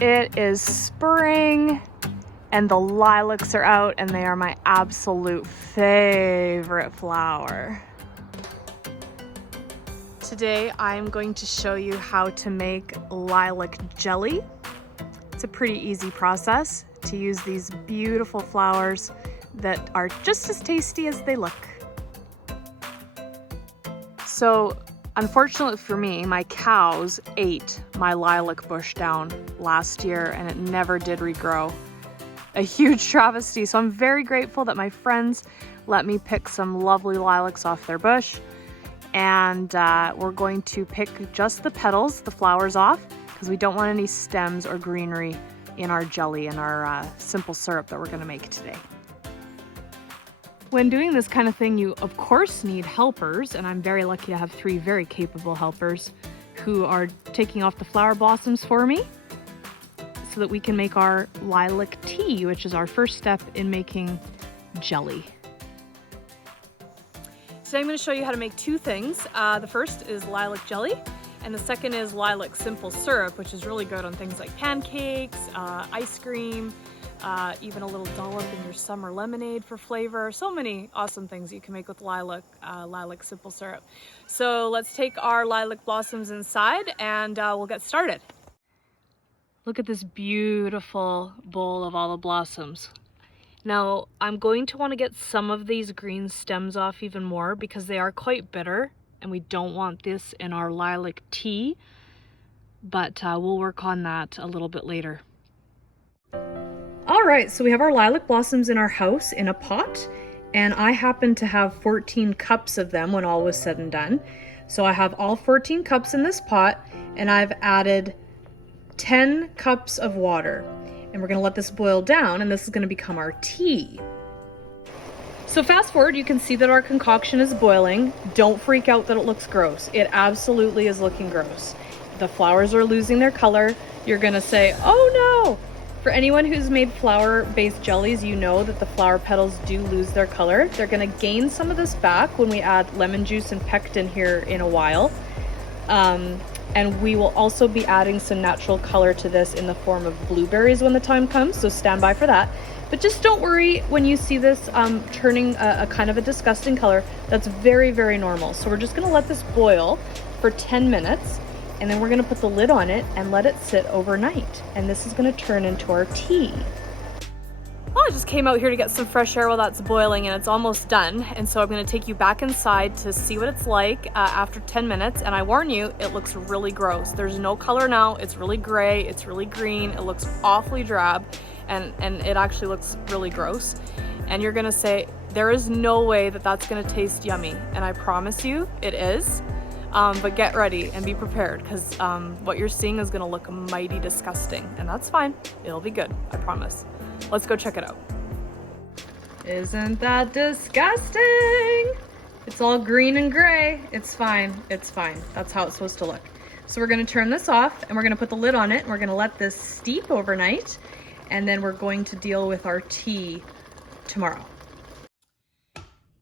It is spring and the lilacs are out and they are my absolute favorite flower. Today I'm going to show you how to make lilac jelly. It's a pretty easy process to use these beautiful flowers that are just as tasty as they look. So unfortunately for me, my cows ate my lilac bush down last year and it never did regrow. A huge travesty. So I'm very grateful that my friends let me pick some lovely lilacs off their bush. And we're going to pick just the petals, the flowers off, because we don't want any stems or greenery in our jelly and our simple syrup that we're going to make today. When doing this kind of thing, you of course need helpers, and I'm very lucky to have 3 very capable helpers who are taking off the flower blossoms for me so that we can make our lilac tea, which is our first step in making jelly. Today I'm going to show you how to make 2 things. The first is lilac jelly, and the second is lilac simple syrup, which is really good on things like pancakes, ice cream, even a little dollop in your summer lemonade for flavor. So many awesome things you can make with lilac simple syrup. So let's take our lilac blossoms inside and we'll get started. Look at this beautiful bowl of all the blossoms. Now I'm going to want to get some of these green stems off even more because they are quite bitter and we don't want this in our lilac tea, but we'll work on that a little bit later. All right, so we have our lilac blossoms in our house in a pot, and I happen to have 14 cups of them when all was said and done. So I have all 14 cups in this pot, and I've added 10 cups of water. And we're gonna let this boil down, and this is gonna become our tea. So fast forward, you can see that our concoction is boiling. Don't freak out that it looks gross. It absolutely is looking gross. The flowers are losing their color. You're gonna say, oh no! For anyone who's made flower-based jellies, you know that the flower petals do lose their color. They're gonna gain some of this back when we add lemon juice and pectin here in a while. And we will also be adding some natural color to this in the form of blueberries when the time comes, so stand by for that. But just don't worry when you see this turning a kind of a disgusting color. That's very, very normal. So we're just gonna let this boil for 10 minutes. And then we're gonna put the lid on it and let it sit overnight. And this is gonna turn into our tea. Well, I just came out here to get some fresh air while that's boiling and it's almost done. And so I'm gonna take you back inside to see what it's like after 10 minutes. And I warn you, it looks really gross. There's no color now, it's really gray, it's really green, it looks awfully drab, and it actually looks really gross. And you're gonna say, there is no way that that's gonna taste yummy. And I promise you, it is. But get ready and be prepared because what you're seeing is going to look mighty disgusting, and that's fine. It'll be good, I promise. Let's go check it out. Isn't that disgusting? It's all green and gray. It's fine. It's fine. That's how it's supposed to look. So we're going to turn this off and we're going to put the lid on it and we're going to let this steep overnight, and then we're going to deal with our tea tomorrow.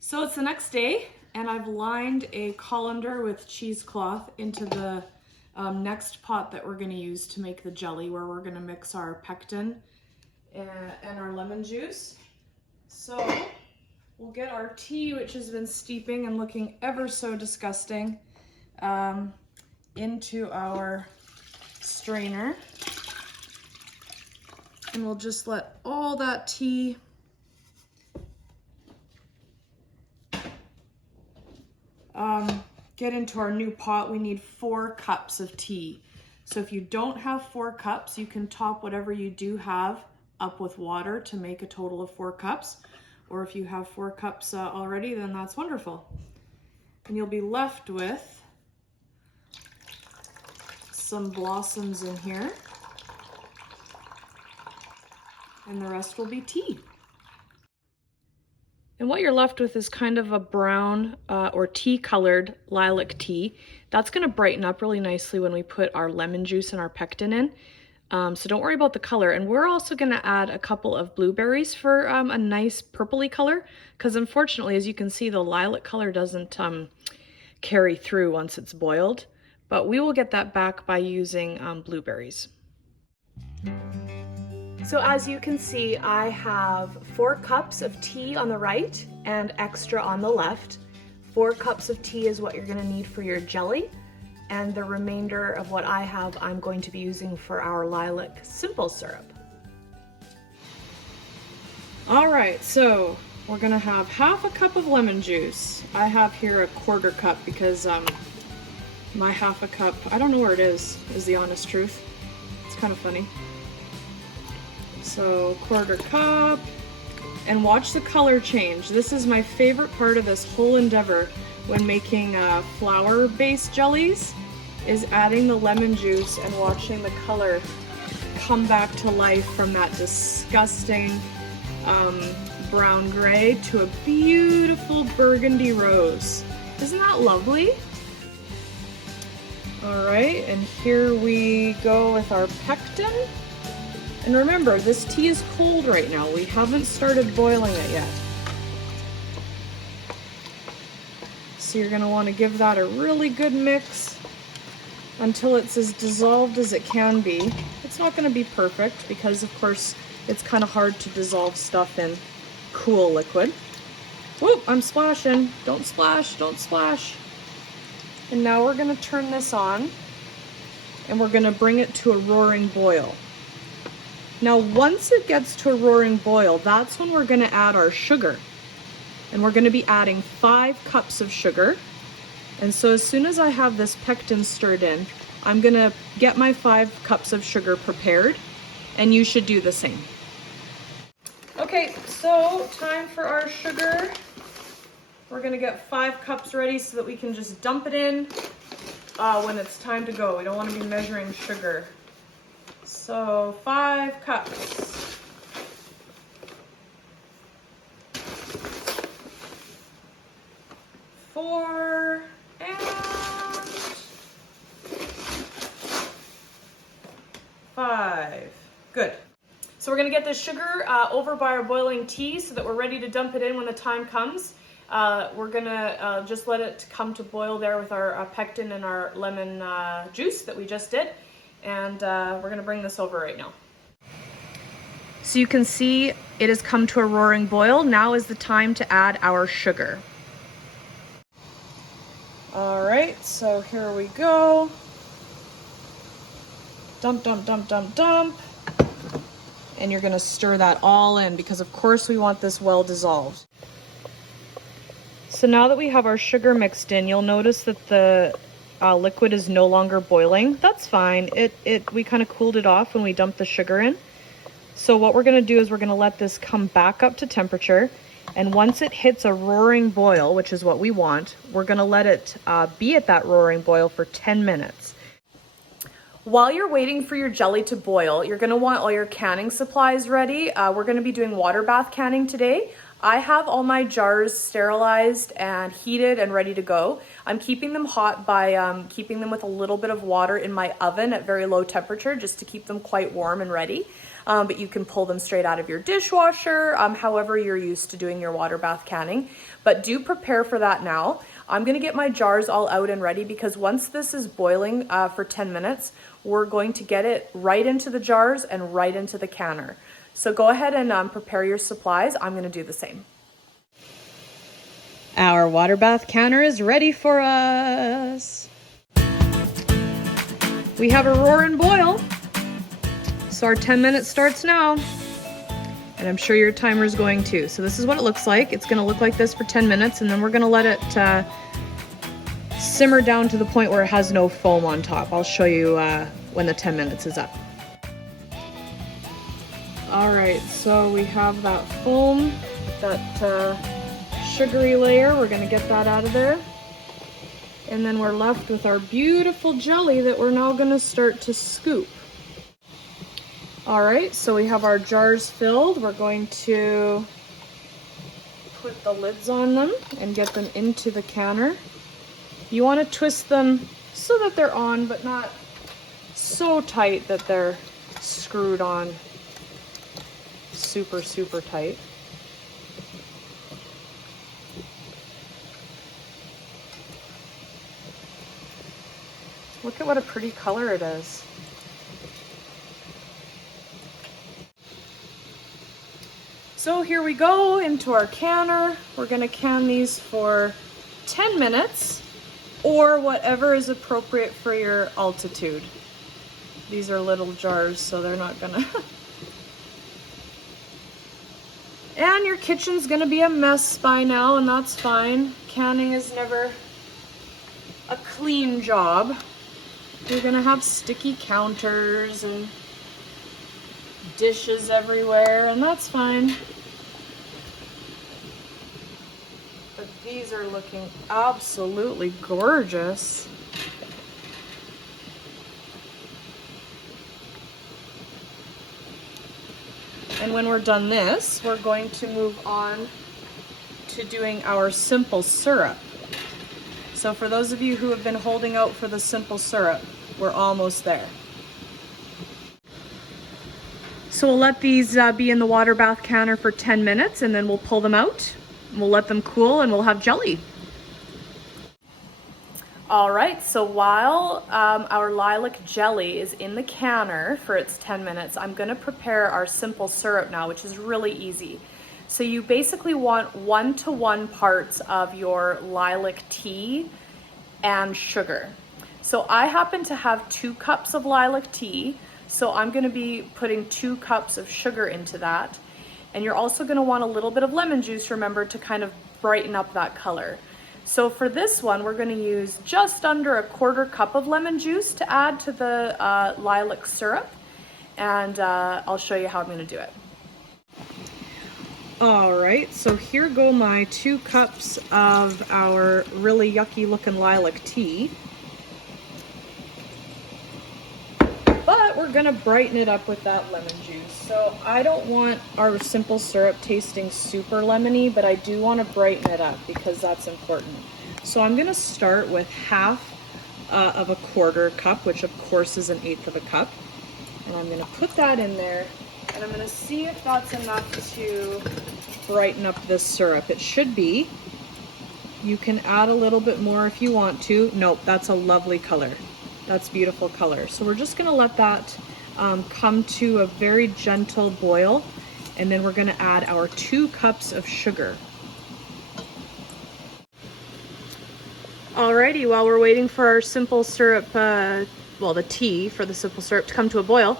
So it's the next day. And I've lined a colander with cheesecloth into the next pot that we're gonna use to make the jelly, where we're gonna mix our pectin and our lemon juice. So we'll get our tea, which has been steeping and looking ever so disgusting, into our strainer. And we'll just let all that tea get into our new pot. We need 4 cups of tea. So if you don't have 4 cups, you can top whatever you do have up with water to make a total of 4 cups. Or if you have 4 cups already, then that's wonderful. And you'll be left with some blossoms in here. And the rest will be tea. And what you're left with is kind of a brown or tea colored lilac tea. That's gonna brighten up really nicely when we put our lemon juice and our pectin in. So don't worry about the color. And we're also gonna add a couple of blueberries for a nice purpley color, because unfortunately, as you can see, the lilac color doesn't carry through once it's boiled, but we will get that back by using blueberries. So as you can see, I have 4 cups of tea on the right and extra on the left. 4 cups of tea is what you're gonna need for your jelly, and the remainder of what I have, I'm going to be using for our lilac simple syrup. All right, so we're gonna have half a cup of lemon juice. I have here a 1/4 cup because my half a cup, I don't know where it is the honest truth. It's kind of funny. So 1/4 cup, and watch the color change. This is my favorite part of this whole endeavor when making flour-based jellies, is adding the lemon juice and watching the color come back to life from that disgusting brown gray to a beautiful burgundy rose. Isn't that lovely? All right, and here we go with our pectin. And remember, this tea is cold right now. We haven't started boiling it yet. So you're gonna wanna give that a really good mix until it's as dissolved as it can be. It's not gonna be perfect because of course it's kind of hard to dissolve stuff in cool liquid. Whoop, I'm splashing. Don't splash, don't splash. And now we're gonna turn this on and we're gonna bring it to a roaring boil. Now, once it gets to a roaring boil, that's when we're gonna add our sugar. And we're gonna be adding 5 cups of sugar. And so as soon as I have this pectin stirred in, I'm gonna get my 5 cups of sugar prepared, and you should do the same. Okay, so time for our sugar. We're gonna get 5 cups ready so that we can just dump it in when it's time to go. We don't wanna be measuring sugar. So 5 cups. Four and 5. Good. So we're gonna get this sugar over by our boiling tea so that we're ready to dump it in when the time comes. We're gonna just let it come to boil there with our pectin and our lemon juice that we just did. And we're gonna bring this over right now. So you can see it has come to a roaring boil. Now is the time to add our sugar. All right, so here we go. Dump, dump, dump, dump, dump. And you're gonna stir that all in because of course we want this well dissolved. So now that we have our sugar mixed in, you'll notice that the liquid is no longer boiling. That's fine. We kind of cooled it off when we dumped the sugar in. So what we're gonna do is we're gonna let this come back up to temperature. And once it hits a roaring boil, which is what we want, we're gonna let it be at that roaring boil for 10 minutes. While you're waiting for your jelly to boil, you're gonna want all your canning supplies ready. We're gonna be doing water bath canning today. I have all my jars sterilized and heated and ready to go. I'm keeping them hot by keeping them with a little bit of water in my oven at very low temperature just to keep them quite warm and ready. But you can pull them straight out of your dishwasher, however you're used to doing your water bath canning. But do prepare for that now. I'm gonna get my jars all out and ready because once this is boiling for 10 minutes, we're going to get it right into the jars and right into the canner. So go ahead and prepare your supplies. I'm gonna do the same. Our water bath canner is ready for us. We have a roaring boil. So our 10 minutes starts now. And I'm sure your timer is going too. So this is what it looks like. It's gonna look like this for 10 minutes and then we're gonna let it simmer down to the point where it has no foam on top. I'll show you when the 10 minutes is up. All right, so we have that foam, that sugary layer. We're gonna get that out of there. And then we're left with our beautiful jelly that we're now gonna start to scoop. All right, so we have our jars filled. We're going to put the lids on them and get them into the canner. You wanna twist them so that they're on, but not so tight that they're screwed on super, super tight. Look at what a pretty color it is. So here we go into our canner. We're gonna can these for 10 minutes or whatever is appropriate for your altitude. These are little jars, so they're not gonna... And your kitchen's gonna be a mess by now, and that's fine. Canning is never a clean job. You're gonna have sticky counters and dishes everywhere, and that's fine. But these are looking absolutely gorgeous. And when we're done this, we're going to move on to doing our simple syrup. So for those of you who have been holding out for the simple syrup, we're almost there. So we'll let these be in the water bath canner for 10 minutes and then we'll pull them out. We'll let them cool and we'll have jelly. All right, so while our lilac jelly is in the canner for its 10 minutes, I'm gonna prepare our simple syrup now, which is really easy. So you basically want 1-to-1 parts of your lilac tea and sugar. So I happen to have 2 cups of lilac tea, so I'm gonna be putting 2 cups of sugar into that. And you're also gonna want a little bit of lemon juice, remember, to kind of brighten up that color. So for this one, we're gonna use just under 1/4 cup of lemon juice to add to the lilac syrup. And I'll show you how I'm gonna do it. All right, so here go my 2 cups of our really yucky looking lilac tea. But we're gonna brighten it up with that lemon juice. So I don't want our simple syrup tasting super lemony, but I do want to brighten it up because that's important. So I'm gonna start with half of 1/4 cup, which of course is 1/8 of a cup. And I'm gonna put that in there and I'm gonna see if that's enough to brighten up this syrup. It should be. You can add a little bit more if you want to. Nope, that's a lovely color. That's beautiful color. So we're just gonna let that come to a very gentle boil, and then we're gonna add our 2 cups of sugar. Alrighty, while we're waiting for our simple syrup, well, the tea for the simple syrup to come to a boil,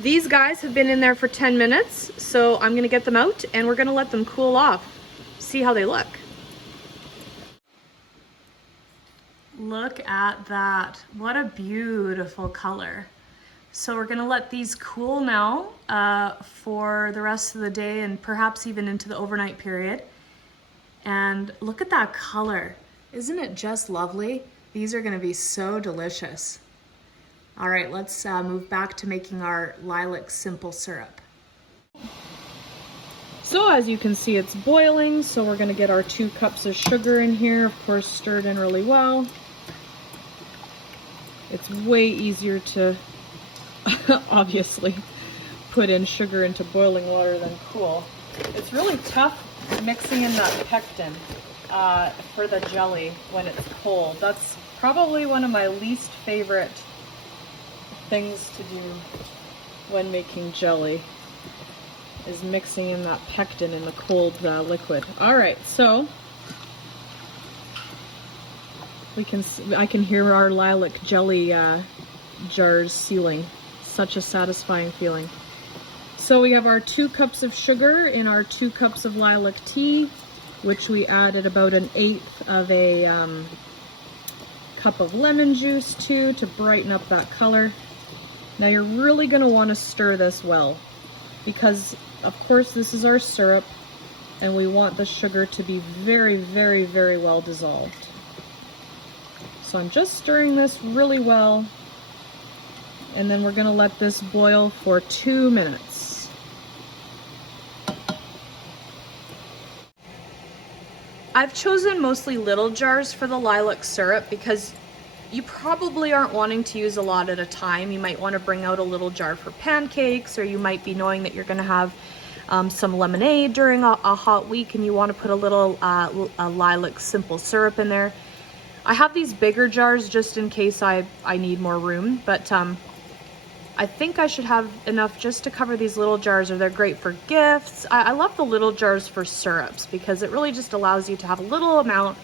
these guys have been in there for 10 minutes, so I'm gonna get them out and we're gonna let them cool off. See how they look. Look at that. What a beautiful color. So we're gonna let these cool now for the rest of the day and perhaps even into the overnight period. And look at that color. Isn't it just lovely? These are gonna be so delicious. All right, let's move back to making our lilac simple syrup. So as you can see, it's boiling, so we're gonna get our 2 cups of sugar in here, of course stirred in really well. It's way easier to obviously put in sugar into boiling water than cool. It's really tough mixing in that pectin for the jelly when it's cold. That's probably one of my least favorite things to do when making jelly, is mixing in that pectin in the cold liquid. All right, so I can hear our lilac jelly jars sealing. Such a satisfying feeling. So we have our 2 cups of sugar in our 2 cups of lilac tea, which we added about 1/8 of a cup of lemon juice to brighten up that color. Now you're really going to want to stir this well, because of course this is our syrup and we want the sugar to be very, very, very well dissolved. So I'm just stirring this really well, and then we're going to let this boil for 2 minutes. I've chosen mostly little jars for the lilac syrup because you probably aren't wanting to use a lot at a time. You might want to bring out a little jar for pancakes, or you might be knowing that you're going to have some lemonade during a hot week and you want to put a little lilac simple syrup in there. I have these bigger jars just in case I need more room, but I think I should have enough just to cover these little jars, or they're great for gifts. I love the little jars for syrups because it really just allows you to have a little amount,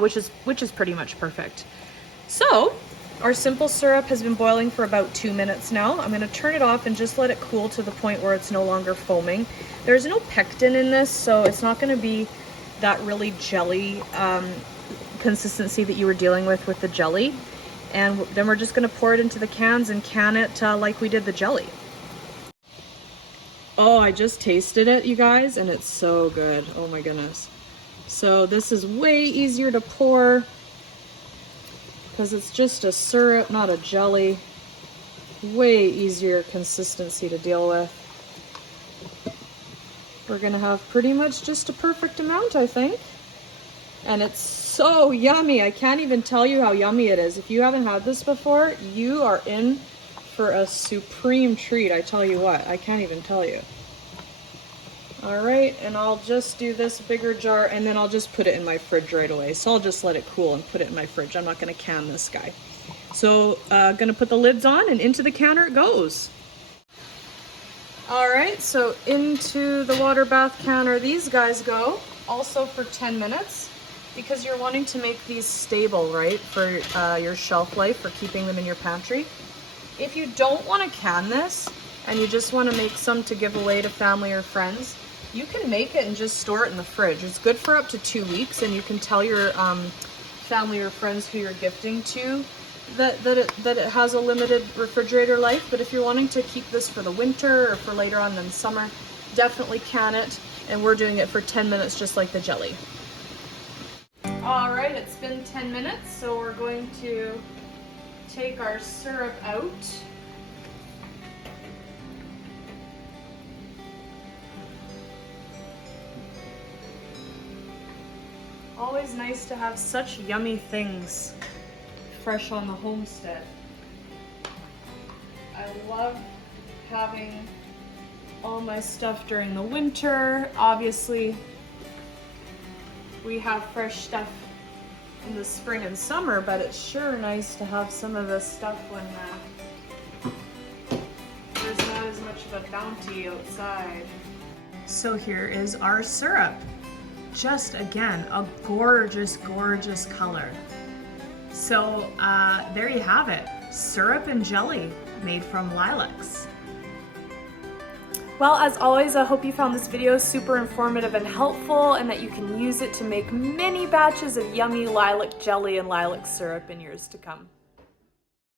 which is pretty much perfect. So our simple syrup has been boiling for about 2 minutes now. I'm gonna turn it off and just let it cool to the point where it's no longer foaming. There's no pectin in this, so it's not gonna be that really jelly consistency that you were dealing with the jelly. And then we're just gonna pour it into the cans and can it like we did the jelly. Oh, I just tasted it, you guys, and it's so good. Oh my goodness. So this is way easier to pour because it's just a syrup, not a jelly. Way easier consistency to deal with. We're gonna have pretty much just a perfect amount, I think. And it's so yummy. I can't even tell you how yummy it is. If you haven't had this before, you are in for a supreme treat. I tell you what, I can't even tell you. All right, and I'll just do this bigger jar and then I'll just put it in my fridge right away. So I'll just let it cool and put it in my fridge. I'm not gonna can this guy. So gonna put the lids on and into the canner it goes. All right, so into the water bath canner these guys go, also for 10 minutes. Because you're wanting to make these stable, right, for your shelf life, for keeping them in your pantry. If you don't want to can this and you just want to make some to give away to family or friends, you can make it and just store it in the fridge. It's good for up to 2 weeks, and you can tell your family or friends who you're gifting to that it has a limited refrigerator life. But if you're wanting to keep this for the winter or for later on in the summer, definitely can it. And we're doing it for 10 minutes just like the jelly. All right, it's been 10 minutes, so we're going to take our syrup out. Always nice to have such yummy things fresh on the homestead. I love having all my stuff during the winter. Obviously, we have fresh stuff in the spring and summer, but it's sure nice to have some of this stuff when there's not as much of a bounty outside. So here is our syrup. Just again, a gorgeous, gorgeous color. So there you have it, syrup and jelly made from lilacs. Well, as always, I hope you found this video super informative and helpful, and that you can use it to make many batches of yummy lilac jelly and lilac syrup in years to come.